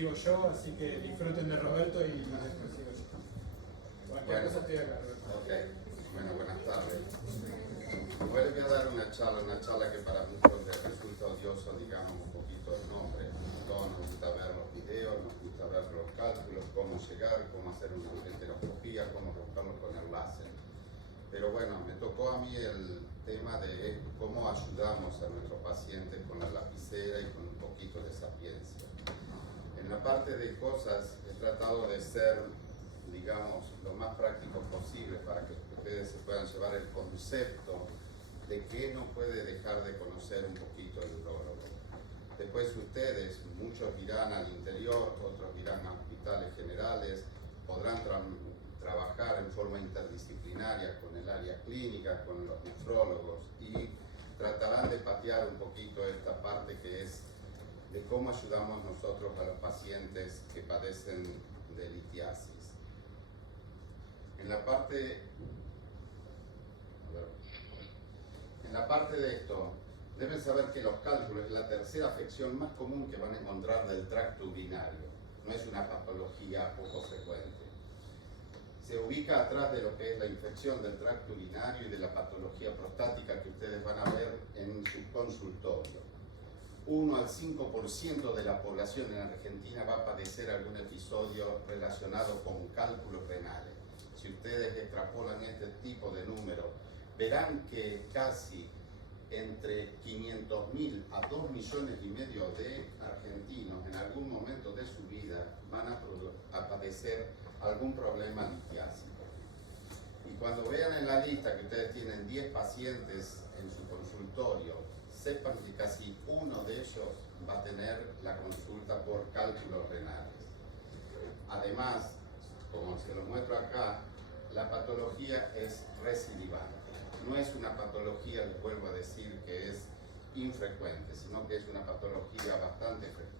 Digo yo, así que disfruten de Roberto y después sigo yo. Cualquier cosa estoy acá, Roberto. Ok, bueno, buenas tardes. Voy a dar una charla que para muchos les resulta odioso, digamos, un poquito el nombre. Todos nos gusta ver los videos, nos gusta ver los cálculos, cómo llegar, cómo hacer una ureteroscopía, cómo romperlo con el láser. Pero bueno, me tocó a mí el tema de cómo ayudamos a nuestros pacientes con la lapicera y con un poquito de sapiencia. En la parte de cosas he tratado de ser, digamos, lo más práctico posible para que ustedes se puedan llevar el concepto de que no puede dejar de conocer un poquito el urólogo. Después ustedes, muchos irán al interior, otros irán a hospitales generales, podrán trabajar en forma interdisciplinaria con el área clínica, con los nefrólogos y tratarán de patear un poquito esta parte que es de cómo ayudamos nosotros a los pacientes que padecen de litiasis. En la parte de esto, deben saber que los cálculos es la tercera afección más común que van a encontrar del tracto urinario. No es una patología poco frecuente. Se ubica atrás de lo que es la infección del tracto urinario y de la patología prostática que ustedes van a ver en su consultorio. 1 al 5% de la población en Argentina va a padecer algún episodio relacionado con cálculos renales. Si ustedes extrapolan este tipo de número, verán que casi entre 500.000 a 2,5 millones de argentinos en algún momento de su vida van a padecer algún problema litiásico. Y cuando vean en la lista que ustedes tienen 10 pacientes en su consultorio, sepan que casi uno de ellos va a tener la consulta por cálculos renales. Además, como se lo muestro acá, la patología es recidivante. No es una patología, les vuelvo a decir, que es infrecuente, sino que es una patología bastante frecuente.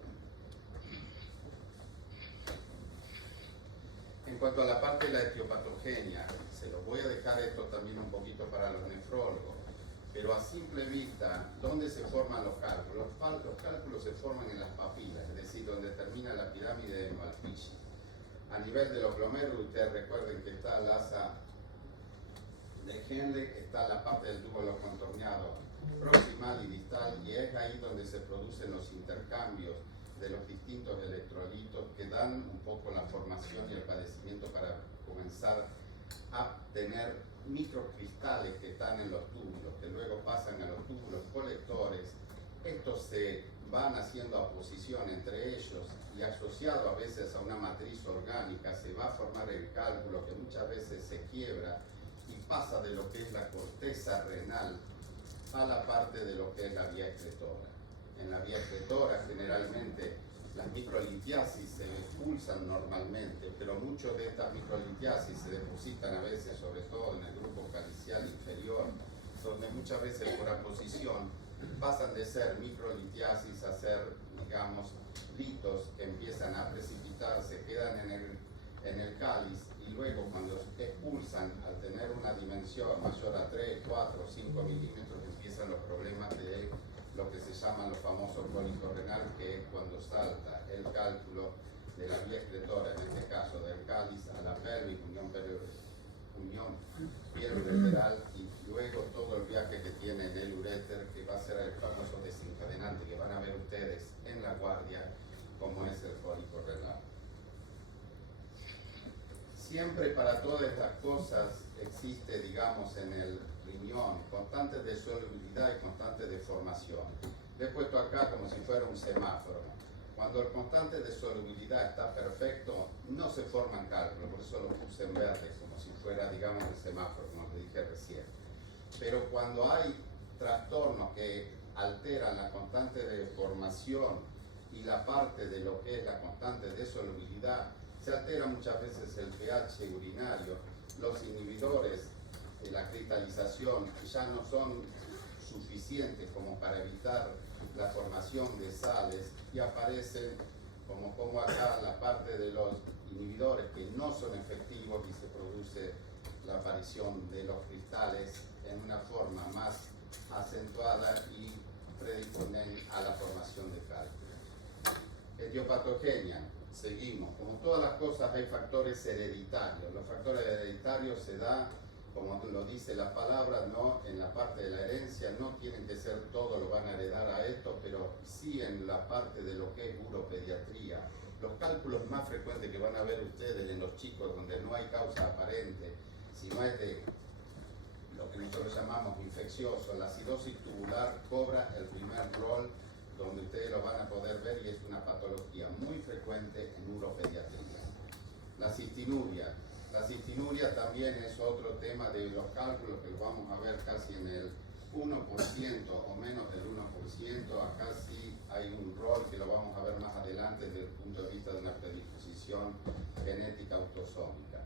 En cuanto a la parte de la etiopatogenia, se los voy a dejar esto también un poquito para los nefrólogos. Pero a simple vista, ¿dónde se forman los cálculos? Los cálculos se forman en las papilas, es decir, donde termina la pirámide de Malpighi. A nivel de los glomérulos, ustedes recuerden que está la asa de Henle, está la parte del túbulo contorneado proximal y distal, y es ahí donde se producen los intercambios de los distintos electrolitos que dan un poco la formación y el padecimiento para comenzar a tener microcristales que están en los túbulos, que luego pasan a los túbulos colectores. Estos se van haciendo oposición entre ellos y asociado a veces a una matriz orgánica se va a formar el cálculo que muchas veces se quiebra y pasa de lo que es la corteza renal a la parte de lo que es la vía excretora. En la vía excretora generalmente las microlitiasis se expulsan normalmente, pero muchas de estas microlitiasis se depositan a veces, sobre todo en el grupo calicial inferior, donde muchas veces por aposición pasan de ser microlitiasis a ser, digamos, litos que empiezan a precipitarse, quedan en el cáliz y luego cuando expulsan, al tener una dimensión mayor a 3, 4, 5 milímetros, empiezan los problemas de lo que se llaman los famosos cólicos renales, que es cuando salta el cálculo de la vía excretora, en este caso del cáliz a la pelvis, unión piel-ureteral, y luego todo el viaje que tiene en el uréter, que va a ser el famoso desencadenante que van a ver ustedes en la guardia, como es el cólico renal. Siempre para todas estas cosas existe, digamos, en el riñón constantes de solubilidad y constantes de formación. Lo he puesto acá como si fuera un semáforo. Cuando el constante de solubilidad está perfecto, no se forman cálculos, por eso lo puse en verde, como si fuera, digamos, el semáforo, como les dije recién. Pero cuando hay trastornos que alteran la constante de formación y la parte de lo que es la constante de solubilidad, se altera muchas veces el pH urinario, los inhibidores de la cristalización ya no son suficientes como para evitar la formación de sales y aparecen, como pongo acá, la parte de los inhibidores que no son efectivos y se produce la aparición de los cristales en una forma más acentuada y predisponen a la formación de cálculos. Etiopatogenia, seguimos. Como todas las cosas hay factores hereditarios. Los factores hereditarios se dan, como lo dice la palabra, no en la parte de la herencia, no tienen que ser todo lo van a heredar a esto, pero sí en la parte de lo que es uropediatría. Los cálculos más frecuentes que van a ver ustedes en los chicos donde no hay causa aparente, sino es de lo que nosotros llamamos infeccioso, la acidosis tubular cobra el primer rol donde ustedes lo van a poder ver y es una patología muy frecuente en uropediatría. La cistinuria. La cistinuria también es otro tema de los cálculos que lo vamos a ver casi en el 1% o menos del 1%. Acá sí hay un rol que lo vamos a ver más adelante desde el punto de vista de una predisposición genética autosómica.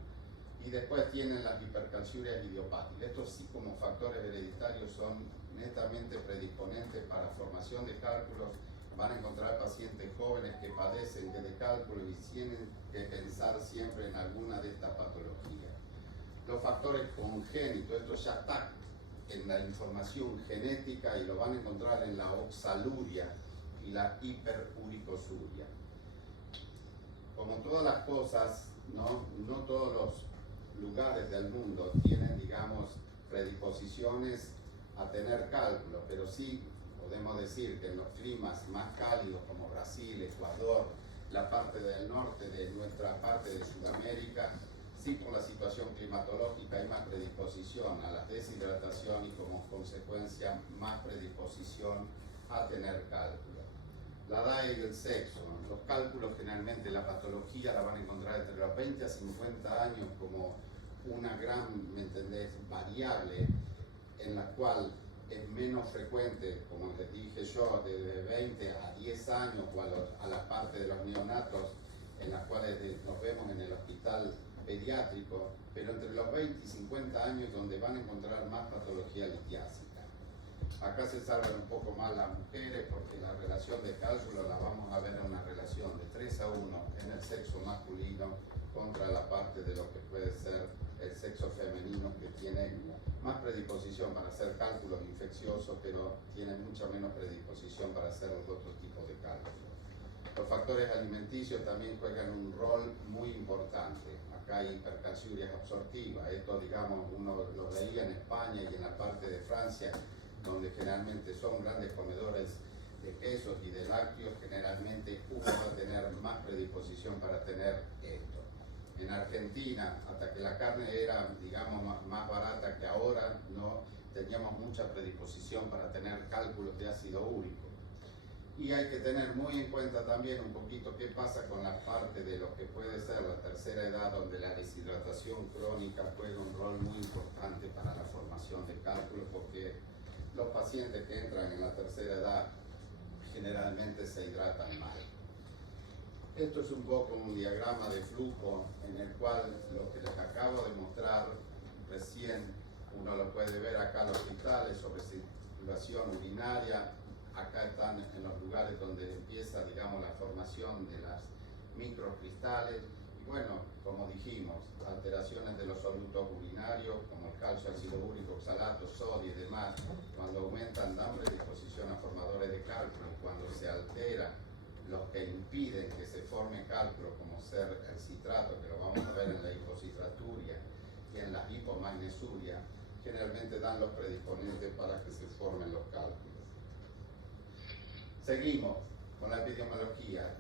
Y después tienen las hipercalciurias idiopáticas. Estos sí como factores hereditarios son netamente predisponentes para formación de cálculos. Van a encontrar pacientes jóvenes que padecen de cálculos y tienen que pensar siempre en alguna de estas patologías. Los factores congénitos, esto ya está en la información genética y lo van a encontrar en la oxaluria y la hiperuricosuria. Como todas las cosas, no todos los lugares del mundo tienen, digamos, predisposiciones a tener cálculos, pero sí podemos decir que en los climas más cálidos como Brasil, Ecuador, la parte del norte de nuestra parte de Sudamérica, sí por la situación climatológica hay más predisposición a la deshidratación y como consecuencia más predisposición a tener cálculos. La edad y el sexo, los cálculos generalmente, la patología la van a encontrar entre los 20 a 50 años como una gran, ¿me entendés?, variable en la cual es menos frecuente, como les dije yo, de 20 a 10 años o a la parte de los neonatos en las cuales nos vemos en el hospital pediátrico, pero entre los 20 y 50 años donde van a encontrar más patología litiásica. Acá se salvan un poco más las mujeres porque la relación de cálculo la vamos a ver en una relación de 3 a 1 en el sexo masculino contra la parte de lo que puede ser el sexo femenino, que tiene más predisposición para hacer cálculos infecciosos, pero tiene mucha menos predisposición para hacer los otros tipos de cálculos. Los factores alimenticios también juegan un rol muy importante. Acá hay hipercalciurias absortivas. Esto, digamos, uno lo veía en España y en la parte de Francia, donde generalmente son grandes comedores de quesos y de lácteos, generalmente uno va a tener más predisposición para tener esto. En Argentina, hasta que la carne era, digamos, más barata que ahora, no teníamos mucha predisposición para tener cálculos de ácido úrico. Y hay que tener muy en cuenta también un poquito qué pasa con la parte de lo que puede ser la tercera edad, donde la deshidratación crónica juega un rol muy importante para la formación de cálculos, porque los pacientes que entran en la tercera edad generalmente se hidratan mal. Esto es un poco un diagrama de flujo en el cual lo que les acabo de mostrar recién, uno lo puede ver acá los cristales sobre circulación urinaria. Acá están en los lugares donde empieza, digamos, la formación de las microcristales. Y bueno, como dijimos, alteraciones de los solutos urinarios, como el calcio, ácido úrico, oxalato, sodio y demás, cuando aumentan dan predisposición a formadores de cálculo. Cuando se altera los que impiden que se forme cálculo, como ser el citrato, que lo vamos a ver en la hipocitraturia y en la hipomagnesuria, generalmente dan los predisponentes para que se formen los cálculos. Seguimos con la epidemiología.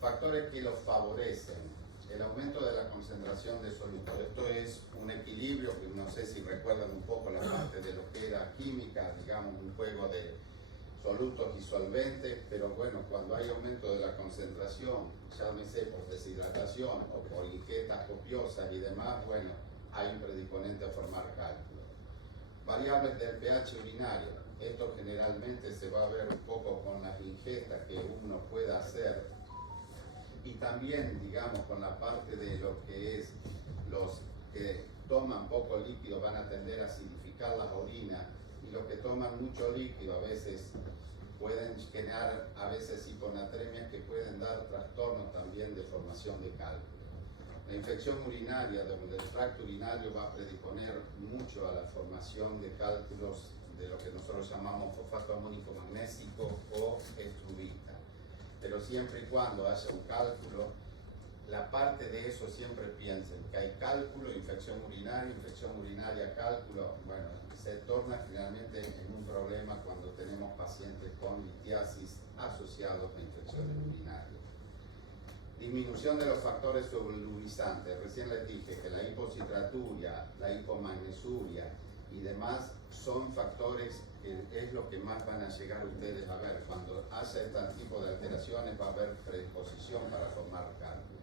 Factores que los favorecen. El aumento de la concentración de solutos. Esto es un equilibrio que no sé si recuerdan un poco la parte de lo que era química, digamos, un juego de solutos y solventes, pero bueno, cuando hay aumento de la concentración, llámese por deshidratación o por ingestas copiosas y demás, bueno, hay un predisponente a formar cálculos. Variables del pH urinario. Esto generalmente se va a ver un poco con las ingestas que uno pueda hacer y también, digamos, con la parte de lo que es los que toman poco líquido van a tender a acidificar las orinas y los que toman mucho líquido a veces pueden generar hiponatremias que pueden dar trastornos también de formación de cálculo. La infección urinaria, donde el tracto urinario va a predisponer mucho a la formación de cálculos de lo que nosotros llamamos fosfato amónico magnésico o estrubita. pero siempre y cuando haya un cálculo, la parte de eso siempre piensen que hay cálculo, infección urinaria, cálculo, bueno, se torna finalmente en un problema cuando tenemos pacientes con litiasis asociados a infecciones urinarias. Disminución de los factores solubilizantes. Recién les dije que la hipocitraturia, la hipomagnesuria y demás son factores que es lo que más van a llegar ustedes a ver. Cuando haya este tipo de alteraciones va a haber predisposición para formar cálculo.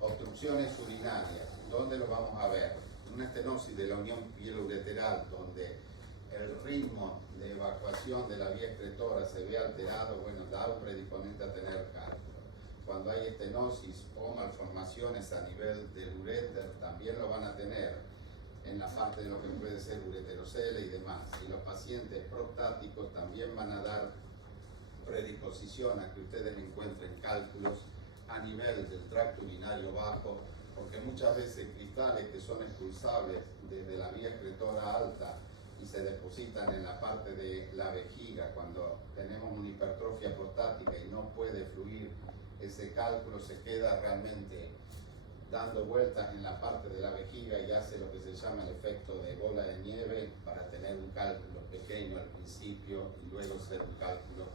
Obstrucciones urinarias. ¿Dónde lo vamos a ver? Una estenosis de la unión pielo-ureteral, donde el ritmo de evacuación de la vía excretora se ve alterado, bueno, da un predisponente a tener cálculo. Cuando hay estenosis o malformaciones a nivel del uréter, también lo van a tener en la parte de lo que puede ser ureterocele y demás. Y los pacientes prostáticos también van a dar predisposición a que ustedes encuentren cálculos a nivel del tracto urinario bajo, porque muchas veces cristales que son expulsables desde la vía excretora alta y se depositan en la parte de la vejiga cuando tenemos una hipertrofia prostática y no puede fluir, ese cálculo se queda realmente dando vueltas en la parte de la vejiga y hace lo que se llama el efecto de bola de nieve para tener un cálculo pequeño al principio y luego ser un cálculo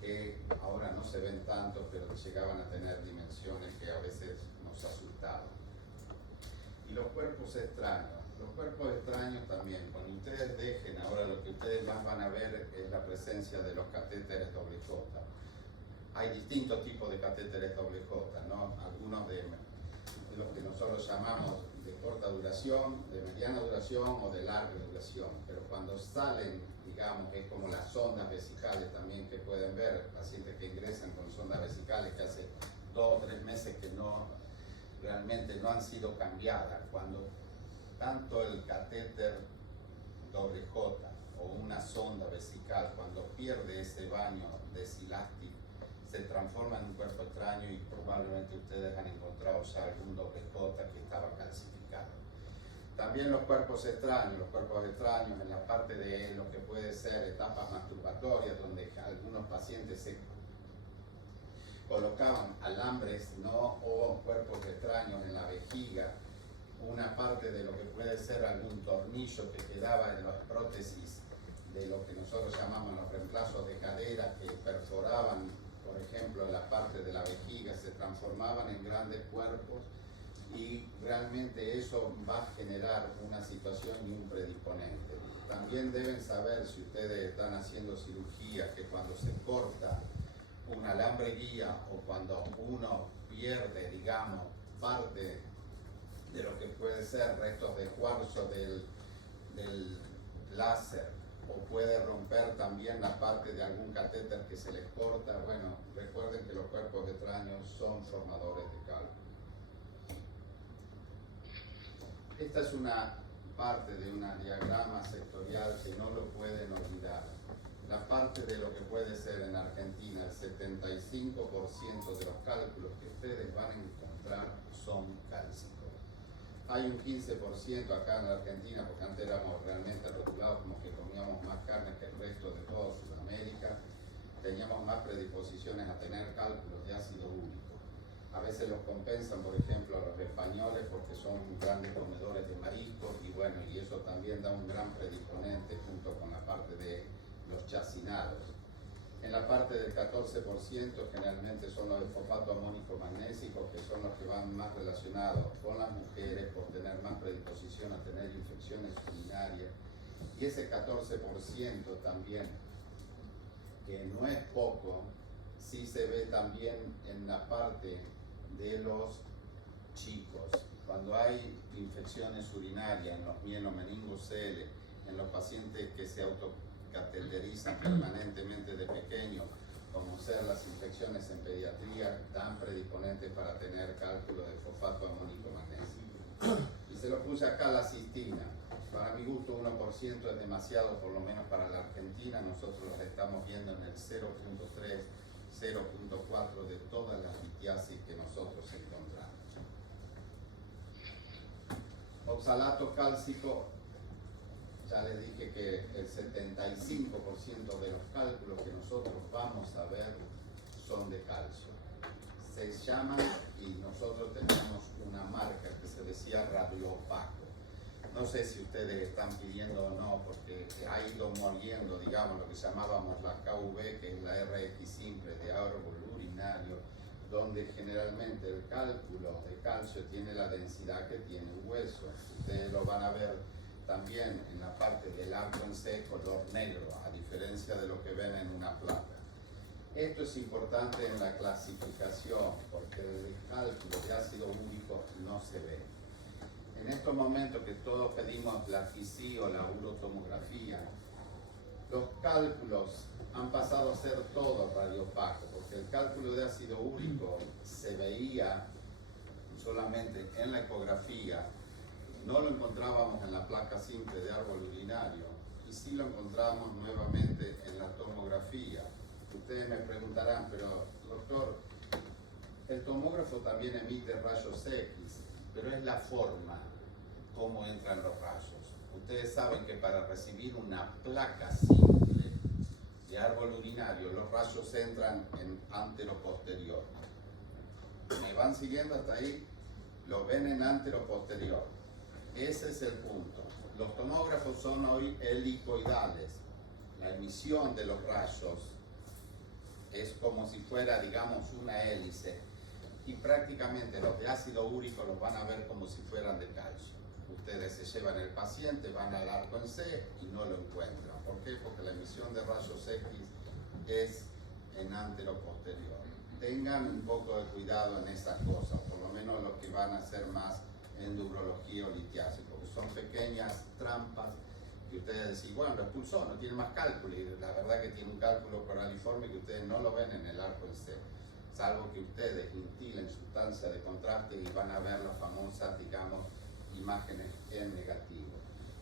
que ahora no se ven tanto, pero llegaban a tener dimensiones que a veces nos asustaban. Y los cuerpos extraños. Los cuerpos extraños también, cuando ustedes dejen, ahora lo que ustedes más van a ver es la presencia de los catéteres doble J. Hay distintos tipos de catéteres doble J, ¿no? Algunos de los que nosotros llamamos de corta duración, de mediana duración o de larga duración, pero cuando salen, digamos, es como las sondas vesicales también que pueden ver, pacientes que ingresan con sondas vesicales que hace 2 o 3 meses que realmente no han sido cambiadas, cuando tanto el catéter doble J o una sonda vesical, cuando pierde ese baño desilástico, se transforma en un cuerpo extraño y probablemente ustedes han encontrado ya algún doble J que estaba calcificado. También los cuerpos extraños en la parte de lo que puede ser etapas masturbatorias, donde algunos pacientes se colocaban alambres, ¿no? O cuerpos extraños en la vejiga, una parte de lo que puede ser algún tornillo que quedaba en las prótesis de lo que nosotros llamamos los reemplazos de cadera, que perforaban, por ejemplo, en la parte de la vejiga, se transformaban en grandes cuerpos y realmente eso va a generar una situación y un predisponente. También deben saber, si ustedes están haciendo cirugía, que cuando se corta un alambre guía o cuando uno pierde, digamos, parte de lo que puede ser restos de cuarzo del láser, o puede romper también la parte de algún catéter que se les corta, bueno, recuerden que los cuerpos extraños son formadores de cálculo. Esta es una parte de un diagrama sectorial que no lo pueden olvidar. La parte de lo que puede ser en Argentina, el 75% de los cálculos que ustedes van a encontrar son cálcicos. Hay un 15% acá en la Argentina, porque antes éramos realmente rotulados como que comíamos más carne que el resto de toda Sudamérica, teníamos más predisposiciones a tener cálculos de ácido úrico. A veces los compensan, por ejemplo, a los españoles porque son grandes comedores de mariscos y bueno, y eso también da un gran predisponente junto con la parte de los chacinados. En la parte del 14% generalmente son los de fosfato amónico magnésico, que son los que van más relacionados con las mujeres por tener más predisposición a tener infecciones urinarias. Y ese 14% también, que no es poco, sí se ve también en la parte de los chicos. Cuando hay infecciones urinarias en los mienomeningocele, en los pacientes que se autocateterizan permanentemente de pequeños, como ser las infecciones en pediatría, dan predisponentes para tener cálculo de fosfato amónico magnésico. Y se lo puse acá la cistina. Para mi gusto 1% es demasiado, por lo menos para la Argentina. Nosotros los estamos viendo en el 0.3, 0.4 de todas las litiasis que nosotros encontramos. Oxalato cálcico, ya les dije que el 75% de los cálculos que nosotros vamos a ver son de calcio. Se llaman, y nosotros tenemos una marca que se decía Radiopaco. No sé si ustedes están pidiendo o no, porque ha ido muriendo, digamos, lo que llamábamos la KV, que es la RX simple de árbol urinario, donde generalmente el cálculo de calcio tiene la densidad que tiene un hueso. Ustedes lo van a ver también en la parte del arco en C color negro, a diferencia de lo que ven en una placa. Esto es importante en la clasificación, porque el cálculo de ácido úrico no se ve. En estos momentos que todos pedimos la TC o la urotomografía, los cálculos han pasado a ser todo radiopaco, porque el cálculo de ácido úrico se veía solamente en la ecografía, no lo encontrábamos en la placa simple de árbol urinario, y sí lo encontramos nuevamente en la tomografía. Ustedes me preguntarán, pero doctor, el tomógrafo también emite rayos X, pero es la forma como entran los rayos. Ustedes saben que para recibir una placa simple de árbol urinario, los rayos entran en antero-posterior. ¿Me van siguiendo hasta ahí? Lo ven en antero-posterior. Ese es el punto. Los tomógrafos son hoy helicoidales. La emisión de los rayos es como si fuera, digamos, una hélice. Y prácticamente los de ácido úrico los van a ver como si fueran de calcio. Ustedes se llevan el paciente, van al arco en C y no lo encuentran. ¿Por qué? Porque la emisión de rayos X es en antero-posterior. Tengan un poco de cuidado en esas cosas, por lo menos los que van a hacer más en urología o litiasis, porque son pequeñas trampas que ustedes dicen, bueno, lo expulsó, no tiene más cálculo, y la verdad que tiene un cálculo coraliforme que ustedes no lo ven en el arco en C, salvo que ustedes instilen sustancia de contraste y van a ver las famosas, digamos, imágenes en negativo.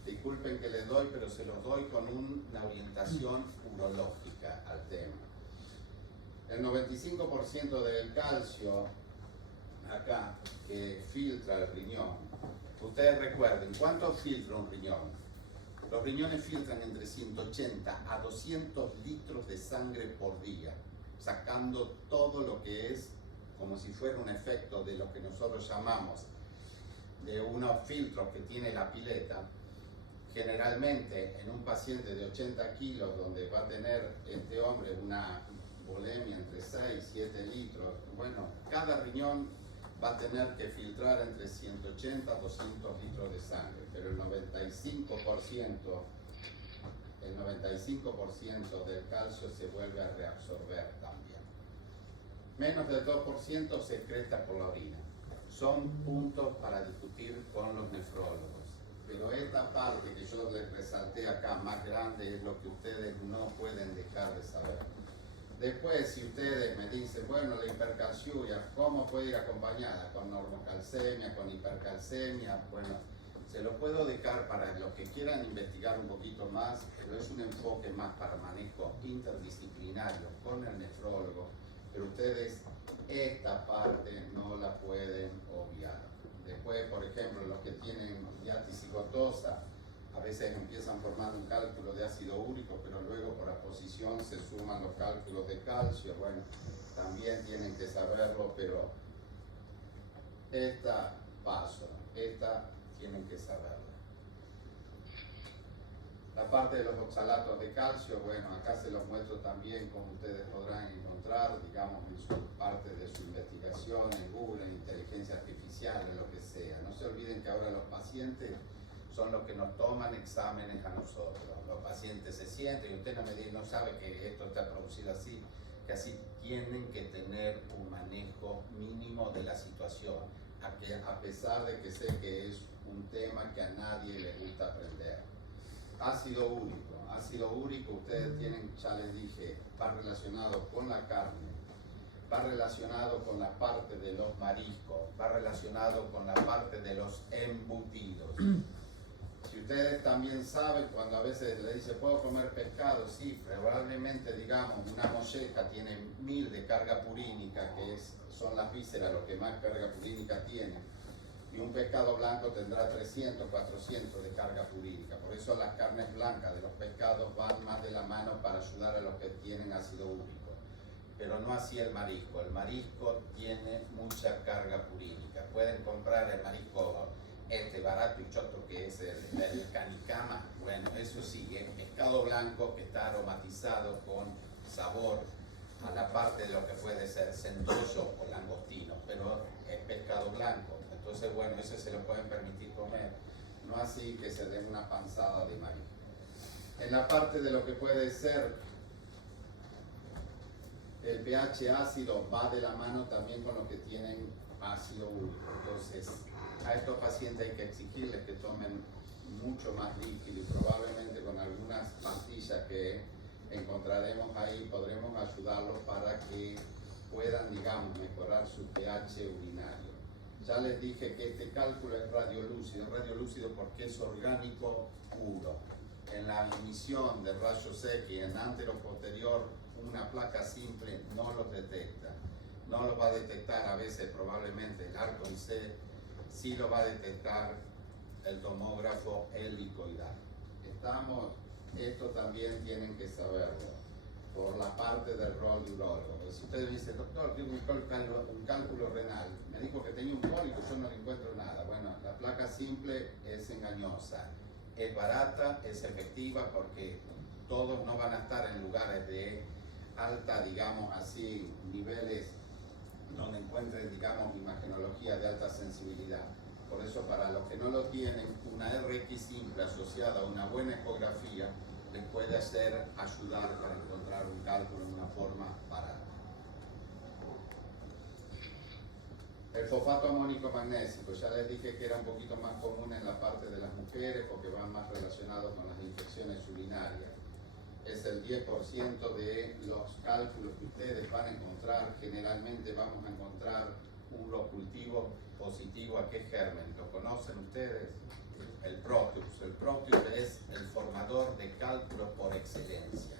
Disculpen que les doy, pero se los doy con una orientación urológica al tema. El 95% del calcio acá que filtra el riñón, ustedes recuerden, ¿cuánto filtra un riñón? Los riñones filtran entre 180 a 200 litros de sangre por día, sacando todo lo que es como si fuera un efecto de lo que nosotros llamamos de unos filtros que tiene la pileta. Generalmente en un paciente de 80 kilos, donde va a tener este hombre una volemia entre 6 y 7 litros, bueno, cada riñón va a tener que filtrar entre 180 a 200 litros de sangre, pero el 95% del calcio se vuelve a reabsorber también. Menos del 2% se excreta por la orina. Son puntos para discutir con los nefrólogos, pero esta parte que yo les resalté acá más grande es lo que ustedes no pueden dejar de saber. Después, si ustedes me dicen, bueno, la hipercalciuria, ¿cómo puede ir acompañada? ¿Con normocalcemia, con hipercalcemia? Bueno, se lo puedo dejar para los que quieran investigar un poquito más, pero es un enfoque más para manejo interdisciplinario con el nefrólogo, pero ustedes esta parte no la pueden obviar. Después, por ejemplo, los que tienen diatis cigotosa, a veces empiezan formando un cálculo de ácido úrico, pero luego por aposición se suman los cálculos de calcio. Bueno, también tienen que saberlo, pero esta tienen que saberla. La parte de los oxalatos de calcio, bueno, acá se los muestro también, como ustedes podrán encontrar, digamos, en su parte de su investigación, en Google, en inteligencia artificial, en lo que sea. No se olviden que ahora los pacientes son los que nos toman exámenes a nosotros. Los pacientes se sienten y usted no sabe que esto está producido así, que así tienen que tener un manejo mínimo de la situación, a pesar de que sé que es un tema que a nadie le gusta aprender. Ácido úrico, ustedes tienen, ya les dije, va relacionado con la carne, va relacionado con la parte de los mariscos, va relacionado con la parte de los embutidos. Si ustedes también saben, cuando a veces le dicen, ¿puedo comer pescado? Sí, probablemente, digamos, una molleja tiene 1000 de carga purínica, que son las vísceras lo que más carga purínica tiene, y un pescado blanco tendrá 300, 400 de carga purínica. Por eso las carnes blancas de los pescados van más de la mano para ayudar a los que tienen ácido úrico. pero no así el marisco. El marisco tiene mucha carga purínica. Pueden comprar el marisco barato y choto que es el canicama. Bueno, eso sí, es pescado blanco que está aromatizado con sabor a la parte de lo que puede ser centollo o langostino, pero es pescado blanco. Entonces, bueno, eso se lo pueden permitir comer, no así que se den una panzada de marisco. En la parte de lo que puede ser el pH ácido, va de la mano también con los que tienen ácido úrico. Entonces, a estos pacientes hay que exigirles que tomen mucho más líquido y probablemente con algunas pastillas que encontraremos ahí podremos ayudarlos para que puedan, digamos, mejorar su pH urinario. Ya les dije que este cálculo es radiolúcido porque es orgánico puro. En la emisión de rayos X en antero-posterior, una placa simple no los detecta. No lo va a detectar a veces probablemente el arco IC, sí lo va a detectar el tomógrafo helicoidal. Esto también tienen que saberlo por la parte del rol de urólogo. Si ustedes dicen, doctor, tengo un cálculo renal, me dijo que tenía un cólico, yo no le encuentro nada. Bueno, la placa simple es engañosa, es barata, es efectiva porque todos no van a estar en lugares de alta, digamos así, niveles donde encuentren, digamos, imagenología de alta sensibilidad. Por eso, para los que no lo tienen, una RX simple asociada a una buena ecografía les puede ayudar para encontrar un cálculo en una forma barata. El fosfato amónico magnésico, ya les dije que era un poquito más común en la parte de las mujeres porque van más relacionados con las infecciones urinarias. Es el 10% de los cálculos que ustedes van a encontrar. Generalmente vamos a encontrar un locultivo positivo a qué germen. ¿Lo conocen ustedes? El Proteus. El Proteus es el formador de cálculos por excelencia.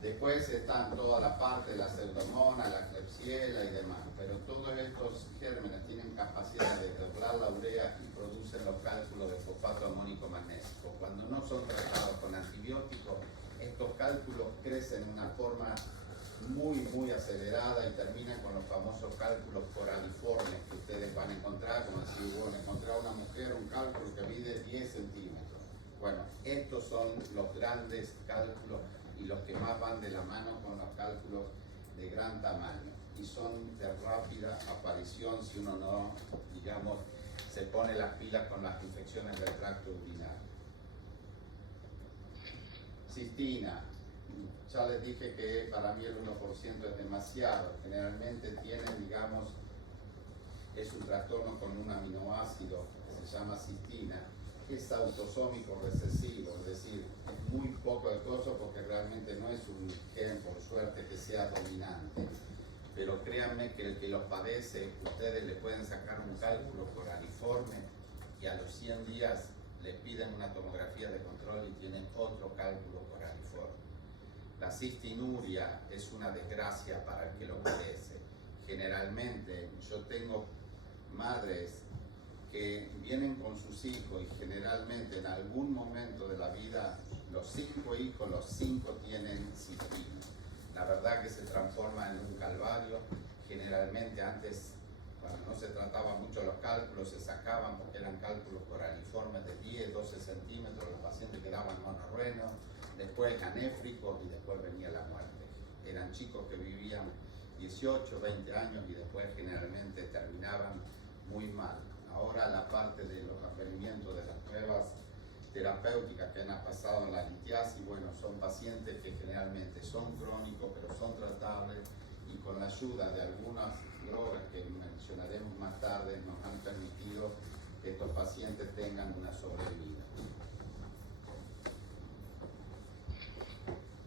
Después están toda la parte de la pseudomonas, la Klebsiella y demás, pero todos estos gérmenes tienen capacidad de doblar la urea y producen los cálculos de fosfato amónico magnésico. Cuando no son tratados con antibióticos, estos cálculos crecen de una forma muy acelerada y terminan con los famosos cálculos coraliformes que ustedes van a encontrar, como si encontrar a una mujer un cálculo que mide 10 centímetros. Bueno, estos son los grandes cálculos y los que más van de la mano con los cálculos de gran tamaño y son de rápida aparición si uno no, digamos, se pone las pilas con las infecciones del tracto urinario. Cistina, ya les dije que para mí el 1% es demasiado. Generalmente tienen, digamos, es un trastorno con un aminoácido que se llama cistina. Es autosómico recesivo, es decir, es muy poco de cosas porque realmente no es un gen, por suerte, que sea dominante. Pero créanme que el que los padece, ustedes le pueden sacar un cálculo coraliforme y a los 100 días les piden una tomografía de control y tienen otro cálculo coraliforme. La cistinuria es una desgracia para el que lo padece. Generalmente yo tengo madres que vienen con sus hijos y generalmente en algún momento de la vida los 5 hijos, los 5 tienen cistina. La verdad que se transforma en un calvario. Generalmente antes, cuando no se trataba mucho los cálculos, se sacaban porque eran cálculos coraliformes de 10, 12 centímetros, los pacientes quedaban monorrenos, después anéfricos y después venía la muerte. Eran chicos que vivían 18, 20 años y después generalmente terminaban muy mal. Ahora la parte de los requerimientos de las pruebas terapéuticas que han pasado en la litiasis, bueno, son pacientes que generalmente son crónicos, pero son tratables y con la ayuda de algunas drogas que mencionaremos más tarde nos han permitido que estos pacientes tengan una sobrevida.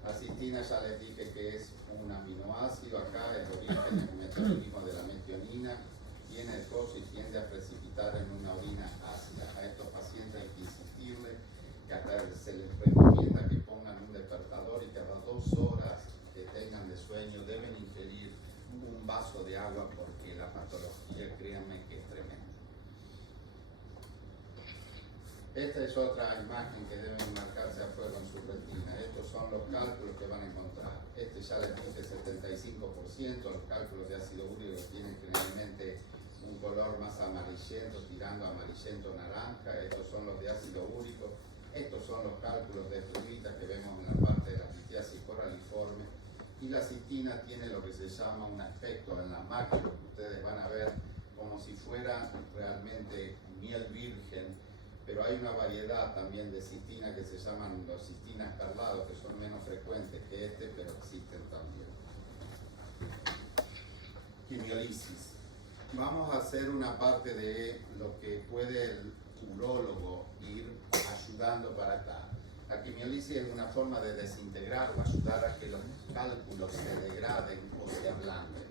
La cistina ya les dije que es un aminoácido, acá el origen es el metabolismo de la metionina, tiene el coso y tiende a precipitar en una orina ácida. A estos pacientes hay que insistirles que acá se les recomienda que pongan un despertador y cada 2 horas que tengan de sueño deben ingerir un vaso de agua porque la patología, créanme, que es tremenda. Esta es otra imagen que deben marcarse a fuego en su retina. Estos son los cálculos que van a encontrar. Este ya les dije 75%, los cálculos de ácido úrico tienen generalmente un color más amarillento, tirando a amarillento naranja. Estos son los de ácido úrico. Estos son los cálculos de estruvita que vemos en la parte de la litiasis coraliforme. Y la citina tiene lo que se llama un aspecto en la macro, que ustedes van a ver como si fuera realmente miel virgen, pero hay una variedad también de citina que se llaman los citinas perlados, que son menos frecuentes que este, pero existen también. Quimiolisis. Vamos a hacer una parte de lo que puede el urólogo ir ayudando para acá. La quimiolisis es una forma de desintegrar o ayudar a que los cálculos se degraden o se ablanden.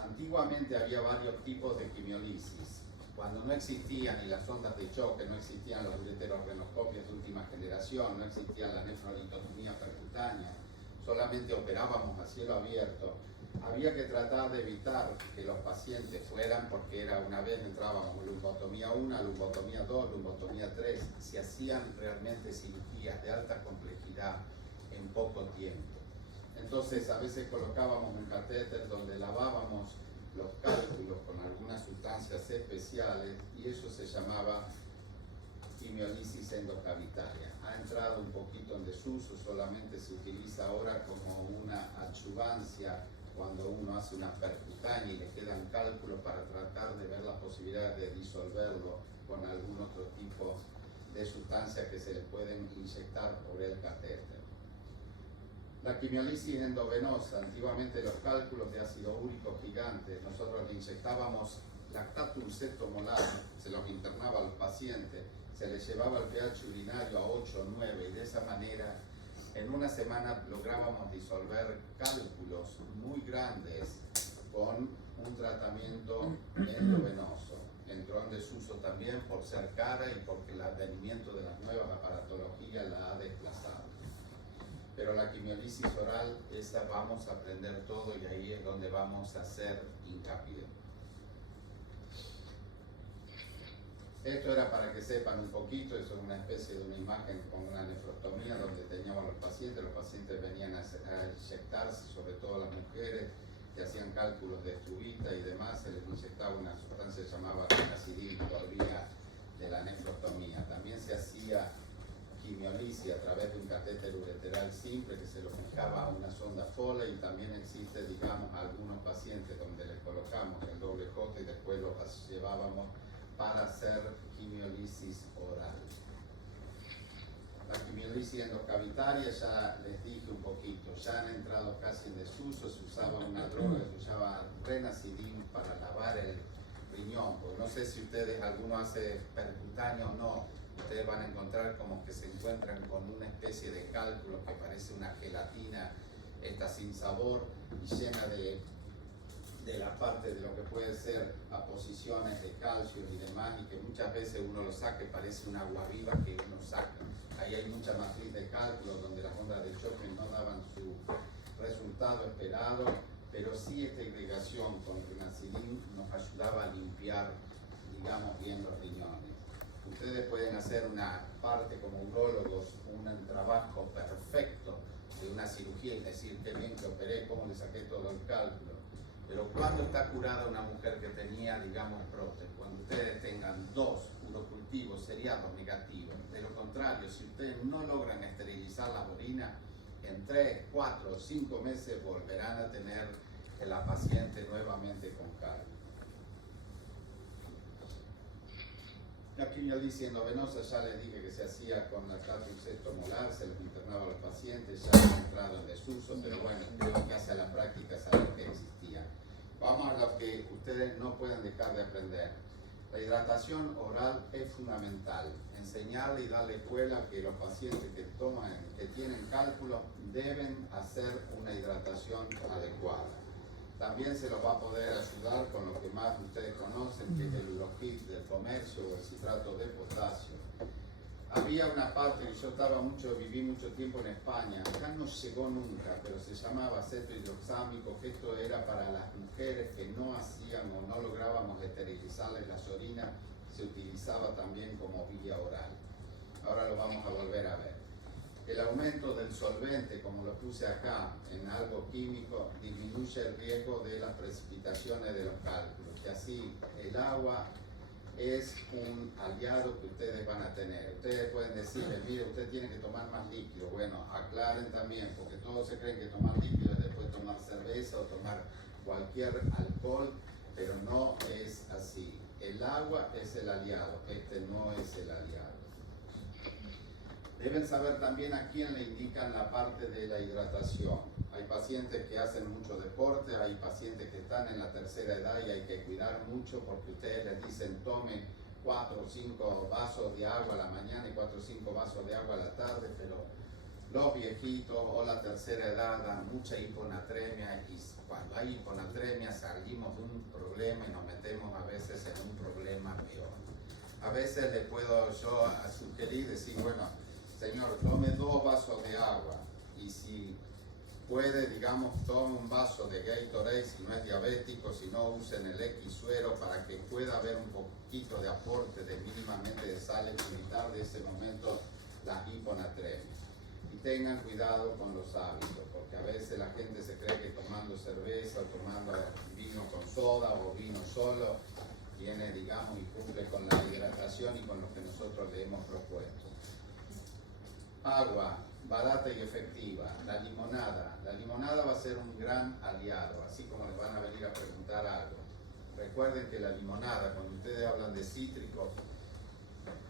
Antiguamente había varios tipos de quimiolisis. Cuando no existían ni las ondas de choque, no existían los ureterorrenoscopios de última generación, no existía la nefrolitotomía percutánea, solamente operábamos a cielo abierto, había que tratar de evitar que los pacientes fueran, porque era una vez entrábamos lumbotomía 1, lumbotomía 2, lumbotomía 3, se hacían realmente cirugías de alta complejidad en poco tiempo. Entonces a veces colocábamos un catéter donde lavábamos los cálculos con algunas sustancias especiales y eso se llamaba quimiolisis endocavitaria. Ha entrado un poquito en desuso, solamente se utiliza ahora como una adyuvancia cuando uno hace una percutánea y le quedan cálculos para tratar de ver la posibilidad de disolverlo con algún otro tipo de sustancia que se le pueden inyectar por el catéter. La quimiolisis endovenosa, antiguamente los cálculos de ácido úrico gigantes, nosotros le inyectábamos lactatum cetomolar, se los internaba al paciente, se le llevaba el pH urinario a 8 o 9 y de esa manera en una semana lográbamos disolver cálculos muy grandes con un tratamiento endovenoso. Entró en desuso también por ser cara y porque el advenimiento de las nuevas aparatologías la ha desplazado. Pero la quimiolisis oral, esa vamos a aprender todo y ahí es donde vamos a hacer hincapié. Esto era para que sepan un poquito, eso es una especie de una imagen con una nefrostomía donde teníamos a los pacientes venían a inyectarse, sobre todo las mujeres que hacían cálculos de estruvita y demás, se les inyectaba una sustancia llamada quinacidil por vía de la nefrostomía. También se hacía quimiolisis a través de un catéter ureteral simple que se lo fijaba a una sonda Foley y también existe, digamos, algunos pacientes donde les colocamos el doble J y después los llevábamos para hacer quimiolisis oral. La quimiolisis endocavitaria ya les dije un poquito, ya han entrado casi en desuso, se usaba una droga que se usaba Renacidin para lavar el riñón, porque no sé si ustedes, alguno hace percutánea o no, ustedes van a encontrar como que se encuentran con una especie de cálculo que parece una gelatina, esta sin sabor y llena de la parte de lo que puede ser aposiciones de calcio y demás, y que muchas veces uno lo saca y parece un agua viva que uno saca. Ahí hay mucha matriz de cálculo donde las ondas de choque no daban su resultado esperado, pero sí esta irrigación con Renacidin nos ayudaba a limpiar, digamos, bien los riñones. Ustedes pueden hacer una parte como urólogos, un trabajo perfecto de una cirugía y decir qué bien que operé, cómo le saqué todo el cálculo. Pero cuando está curada una mujer que tenía, digamos, próstata, cuando ustedes tengan 2 urocultivos seriados negativos, de lo contrario, si ustedes no logran esterilizar la orina, en 3, 4 o 5 meses volverán a tener la paciente nuevamente con cálculo. La quimiolisis endovenosa ya les dije que se hacía con lactatum cetomolar, se los internaba a los pacientes, ya han entrado en desuso, pero bueno, creo que hacia la práctica saben que existía. Vamos a lo que ustedes no pueden dejar de aprender. La hidratación oral es fundamental. Enseñarle y darle escuela que los pacientes que tienen cálculos deben hacer una hidratación adecuada. También se los va a poder ayudar con lo que más ustedes conocen, que es el Urokit del comercio o el citrato de potasio. Había una parte que yo viví mucho tiempo en España, acá no llegó nunca, pero se llamaba aceto hidroxámico, que esto era para las mujeres que no hacían o no lográbamos esterilizarles las orinas, se utilizaba también como vía oral. Ahora lo vamos a volver a ver. El aumento del solvente, como lo puse acá, en algo químico, disminuye el riesgo de las precipitaciones de los cálculos, que así el agua es un aliado que ustedes van a tener. Ustedes pueden decirle, mire, usted tiene que tomar más líquido. Bueno, aclaren también, porque todos se creen que tomar líquido es después tomar cerveza o tomar cualquier alcohol, pero no es así. El agua es el aliado, este no es el aliado. Deben saber también a quién le indican la parte de la hidratación. Hay pacientes que hacen mucho deporte, hay pacientes que están en la tercera edad y hay que cuidar mucho porque ustedes les dicen tomen 4 o 5 vasos de agua a la mañana y 4 o 5 vasos de agua a la tarde, pero los viejitos o la tercera edad dan mucha hiponatremia y cuando hay hiponatremia salimos de un problema y nos metemos a veces en un problema peor. A veces le puedo yo sugerir, decir, bueno, señor, tome 2 vasos de agua y si puede, digamos, tome un vaso de Gatorade si no es diabético, si no usen el X suero para que pueda haber un poquito de aporte de mínimamente de sal y evitar de ese momento la hiponatremia. Y tengan cuidado con los hábitos, porque a veces la gente se cree que tomando cerveza o tomando vino con soda o vino solo viene, digamos, y cumple con la hidratación y con lo que nosotros le hemos propuesto. Agua barata y efectiva, la limonada. La limonada va a ser un gran aliado, así como les van a venir a preguntar algo. Recuerden que la limonada, cuando ustedes hablan de cítricos,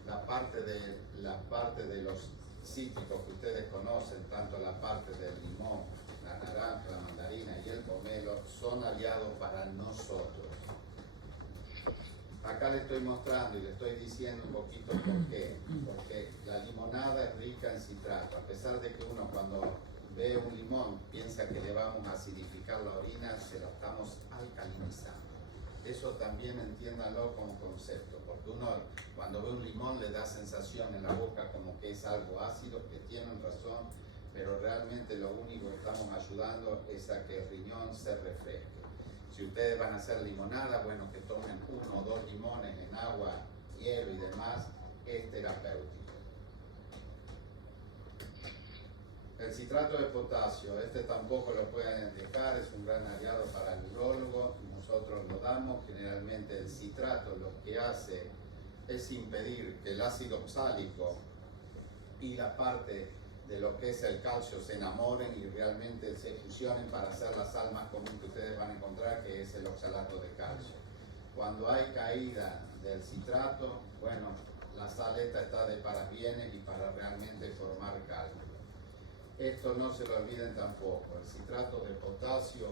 la parte de los cítricos que ustedes conocen, tanto la parte del limón, la naranja, la mandarina y el pomelo, son aliados para nosotros. Acá le estoy mostrando y le estoy diciendo un poquito por qué. Porque la limonada es rica en citrato. A pesar de que uno cuando ve un limón piensa que le vamos a acidificar la orina, se lo estamos alcalinizando. Eso también entiéndalo como concepto, porque uno cuando ve un limón le da sensación en la boca como que es algo ácido, que tienen razón, pero realmente lo único que estamos ayudando es a que el riñón se refresque. Si ustedes van a hacer limonada, bueno, que tomen 1 o 2 limones en agua, hielo y demás, es terapéutico. El citrato de potasio, este tampoco lo pueden dejar, es un gran aliado para el urólogo, nosotros lo damos. Generalmente el citrato lo que hace es impedir que el ácido oxálico y la parte de lo que es el calcio se enamoren y realmente se fusionen para hacer la sal más común que ustedes van a encontrar, que es el oxalato de calcio. Cuando hay caída del citrato, bueno, la sal esta está de parabienes y para realmente formar calcio. Esto no se lo olviden tampoco, el citrato de potasio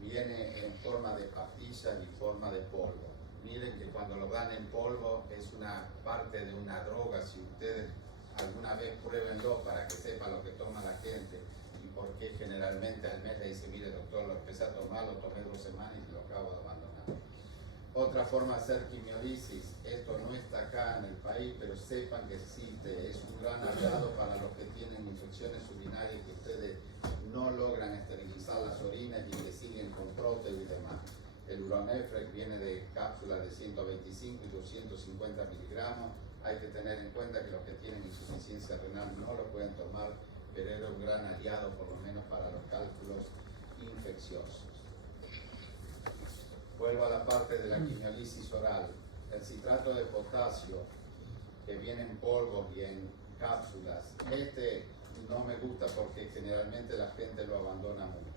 viene en forma de pastillas y forma de polvo. Miren que cuando lo dan en polvo es una parte de una droga. Si ustedes alguna vez pruébenlo para que sepa lo que toma la gente y por qué generalmente al mes le dice, mire doctor, lo empecé a tomar, lo tomé 2 semanas y lo acabo de abandonar. Otra forma de hacer quimiolisis, esto no está acá en el país, pero sepan que existe, es un gran aliado para los que tienen infecciones urinarias que ustedes no logran esterilizar las orinas y que siguen con próteo y demás. El Uronefrex viene de cápsulas de 125 y 250 miligramos. Hay que tener en cuenta que los que tienen insuficiencia renal no lo pueden tomar, pero era un gran aliado por lo menos para los cálculos infecciosos. Vuelvo a la parte de la quimiolisis oral. El citrato de potasio, que viene en polvo y en cápsulas, este no me gusta porque generalmente la gente lo abandona mucho.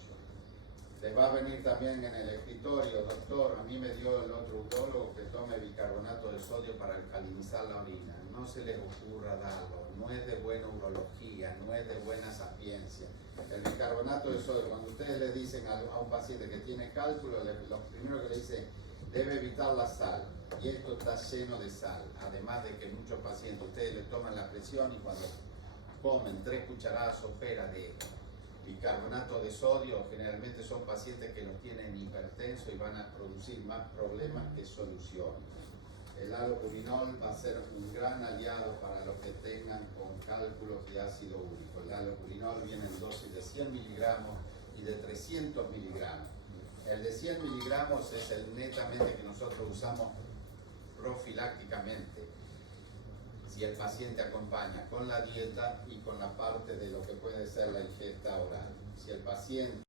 Les va a venir también en el escritorio, doctor, a mí me dio el otro urólogo que tome bicarbonato de sodio para alcalinizar la orina. No se les ocurra darlo, no es de buena urología, no es de buena sapiencia. El bicarbonato de sodio, cuando ustedes le dicen a un paciente que tiene cálculo, lo primero que le dice, debe evitar la sal. Y esto está lleno de sal. Además de que muchos pacientes, ustedes le toman la presión y cuando comen 3 cucharadas soperas de bicarbonato de sodio, generalmente son pacientes que los tienen hipertensos y van a producir más problemas que soluciones. El allopurinol va a ser un gran aliado para los que tengan con cálculos de ácido úrico. El allopurinol viene en dosis de 100 miligramos y de 300 miligramos. El de 100 miligramos es el netamente que nosotros usamos profilácticamente si el paciente acompaña con la dieta y con la parte de lo que puede ser la ingesta oral. Si el paciente